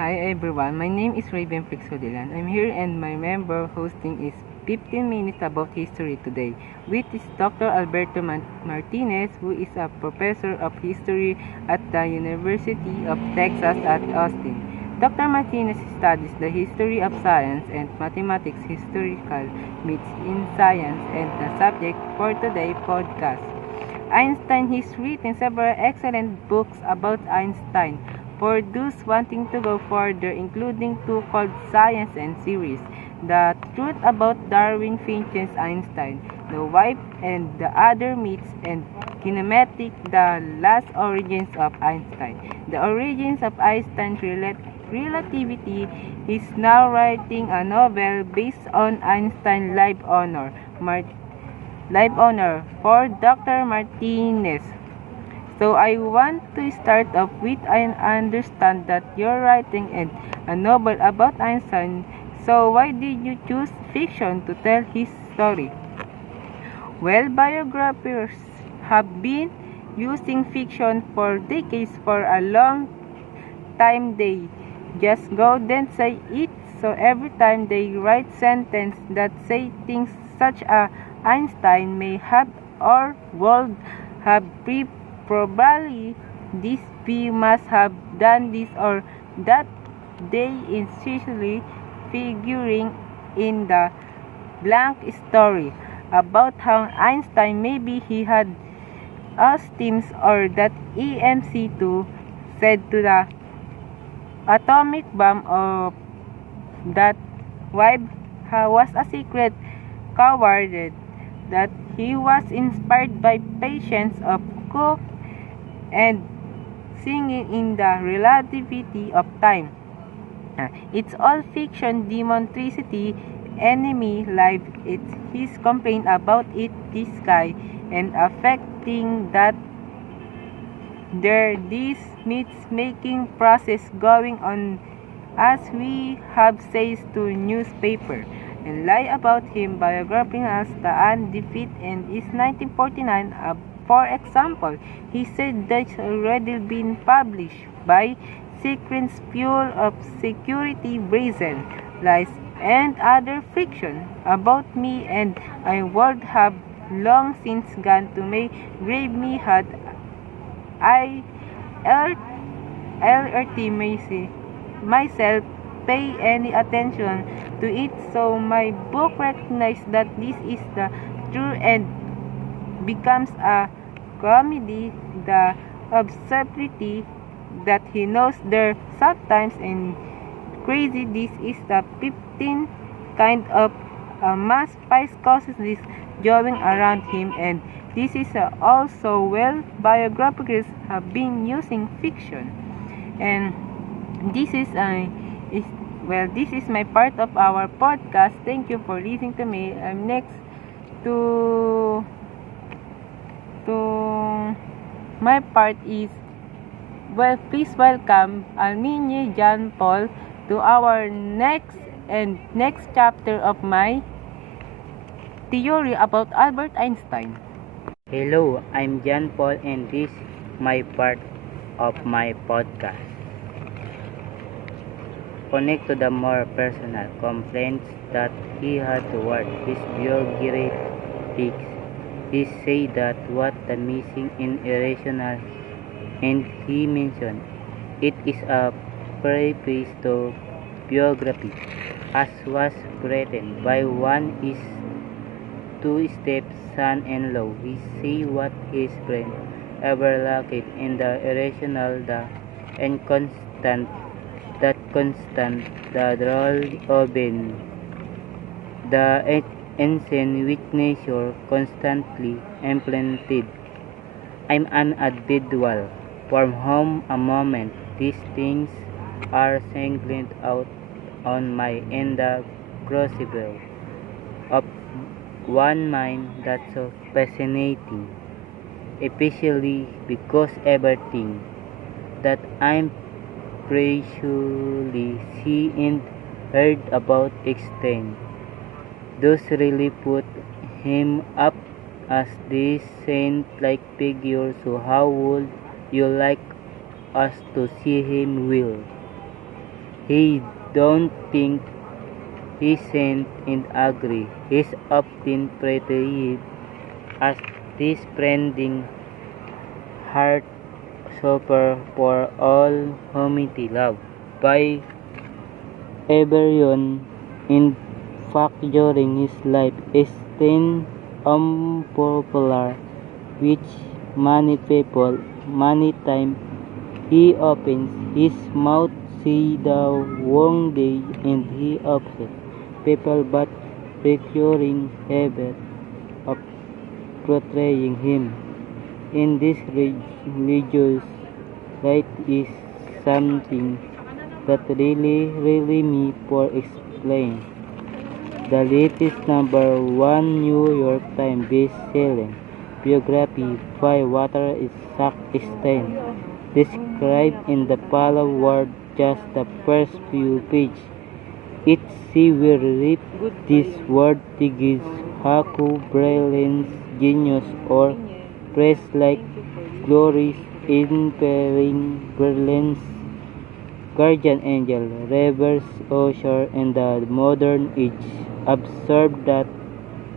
Hi everyone, my name is Raven Prixodilan. I'm here and my member hosting is 15 minutes about history today, with is Dr. Alberto Martinez, who is a professor of history at the University of Texas at Austin. Dr. Martinez studies the history of science and mathematics, historical myths in science, and the subject for today's podcast. Einstein has written several excellent books about Einstein for those wanting to go further, including two called Science and Series, The Truth About Darwin Finches Einstein, The Wife and the Other Myths, and Kinematic, The Last Origins of Einstein. The Origins of Einstein's Relativity is now writing a novel based on Einstein's life honor for Dr. Martinez. So I want to start off with I understand that you're writing a novel about Einstein. So why did you choose fiction to tell his story? Well, biographers have been using fiction for decades. For a long time they just go then say it. So every time they write sentence that say things such as Einstein may have or would have probably this we must have done this or that, they essentially figuring in the blank story about how Einstein maybe he had esteems or that EMC2 said to the atomic bomb or that wife was a secret coward, that he was inspired by patience of Cook and singing in the relativity of time. It's all fiction, demonstricity, enemy life. It's his complaint about it, this guy, and affecting that this myth-making process going on as we have says to newspaper and lie about him biographing as the undefeated and is 1949. For example, he said that's already been published by Secrets Fuel of Security, Brazen Lies, and other fiction about me, and I would have long since gone to my grave me had I myself pay any attention to it. So my book recognizes that this is the true and becomes a comedy, the absurdity that he knows there sometimes and crazy. This is the 15th kind of mass psychosis going around him, and this is also biographers have been using fiction, and this is this is my part of our podcast. Thank you for listening to me. I'm next to my part is, please welcome Alminye John Paul to our next chapter of my theory about Albert Einstein. Hello, I'm John Paul and this is my part of my podcast. Connect to the more personal complaints that he had toward his biographies. He said that what the missing in irrational, and he mentioned it is a preface to biography, as was written by one his two-step son-in-law. He say what his friend ever lacked in the irrational, the inconstant, that constant, the droll open, the insane which nature constantly implanted. I'm an individual from whom a moment these things are singled out on my in the crucible of one mind that's so fascinating, especially because everything that I'm previously see and heard about Einstein thus really put him up as this saint-like figure. So how would you like us to see him? Will he don't think he sent and agree. He's often portrayed as this friendly heart super for all humanity love by everyone. In fact, during his life, extreme unpopular, which many people, many times, he opens his mouth, see the wrong day, and he upset people, but recurring habit of portraying him in this religious light is something that really me for explain. The latest number one New York Times best-selling biography by Walter Stein described in the following word just the first few pages. It she will read this word tigis, haku, brilliance, genius, or praise like glories, impelling brilliance, guardian angel, reverse usher in the modern age. Observe that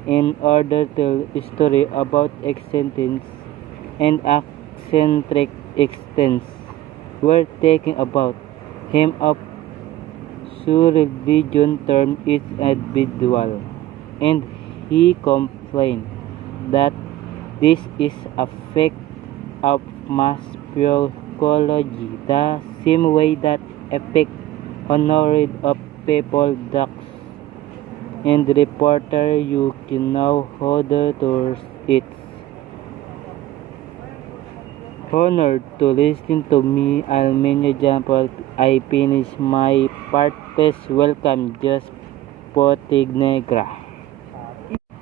in order to tell a story about eccentric and eccentric extents, we're talking about him of so religion term is individual, and he complained that this is a fact of mass psychology, the same way that effect honored of people ducks and reporter you can now order towards it. Honored to listen to me, I'll many example. I finish my part. Please welcome just Potignegra.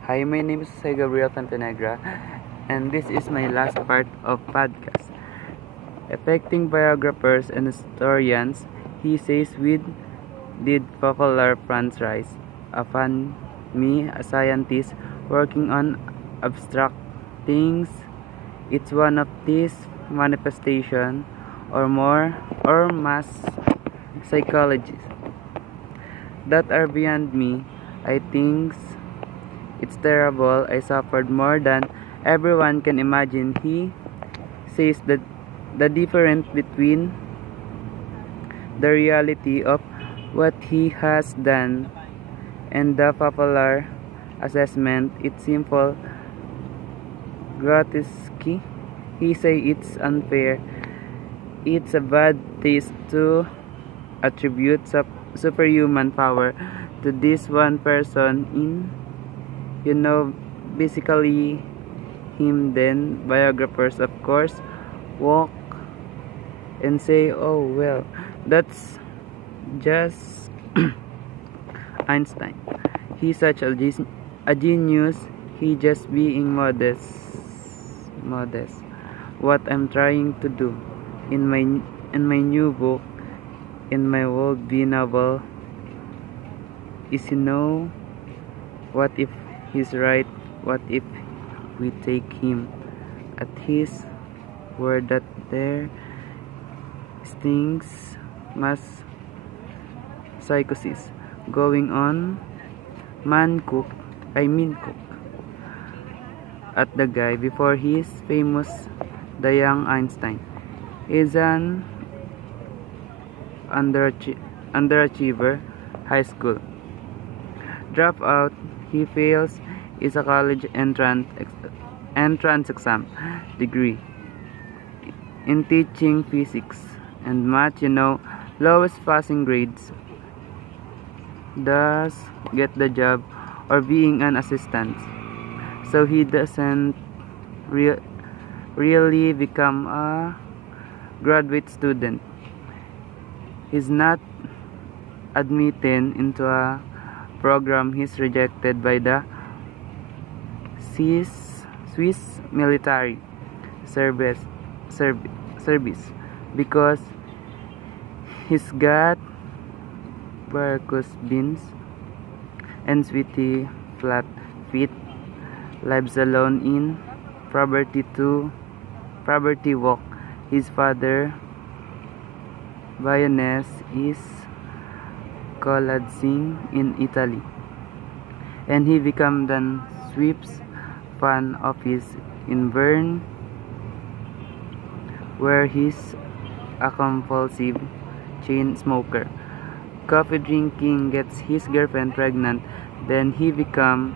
Hi, my name is Jose Gabriel Tantanegra, and this is my last part of podcast. Affecting biographers and historians, he says with did popular Franz Rice, me, a scientist working on abstract things. It's one of these manifestation or more or mass psychologies that are beyond me. I think it's terrible. I suffered more than everyone can imagine. He says that the difference between the reality of what he has done and the popular assessment, it's simple, grotesque. He say it's unfair. It's a bad taste to attribute superhuman power to this one person in, basically him. Then biographers, of course, walk and say, oh well, that's just Einstein. He's such a genius. He just being modest. What I'm trying to do in my new book, in my world be novel, is what if he's right? What if we take him at his word that there stings mass psychosis going on? Cook at the guy before he's famous. The young Einstein is an underachiever, high school dropout. He fails is a college entrance exam degree in teaching physics and math, lowest passing grades, does get the job or being an assistant, so he doesn't really become a graduate student. He's not admitted into a program. He's rejected by the Swiss military service because he's got varicose veins and sweaty flat feet, lives alone in poverty walk. His father, Bayoness, is collapsing in Italy, and he became the Swift's fan office in Bern, where he's a compulsive chain smoker. Coffee drinking gets his girlfriend pregnant, then he become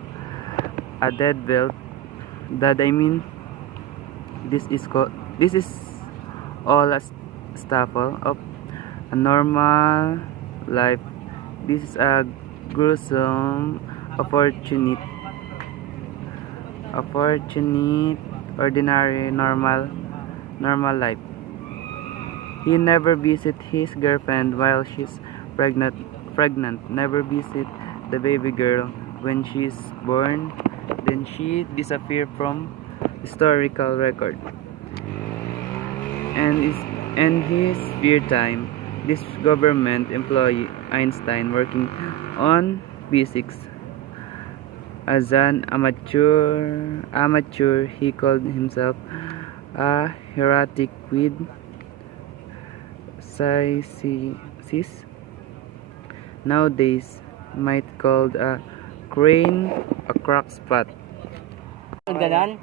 a deadbeat. That I mean, this is all a staple of a normal life. This is a gruesome, ordinary, normal life. He never visit his girlfriend while she's pregnant. Never visit the baby girl when she's born. Then she disappear from historical record. And in his spare time, this government employee Einstein working on physics. As an amateur, he called himself a heretic with psychosis. Nowadays, might called a crane a crackspot. Galan,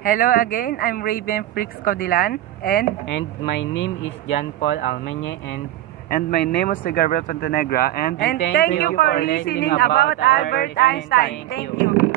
Hello again, I'm Raven Fricks Codilan, and and my name is John Paul Almeñe, And my name is Gabriel Fontenegra, and thank you for listening about Albert Einstein. Thank you.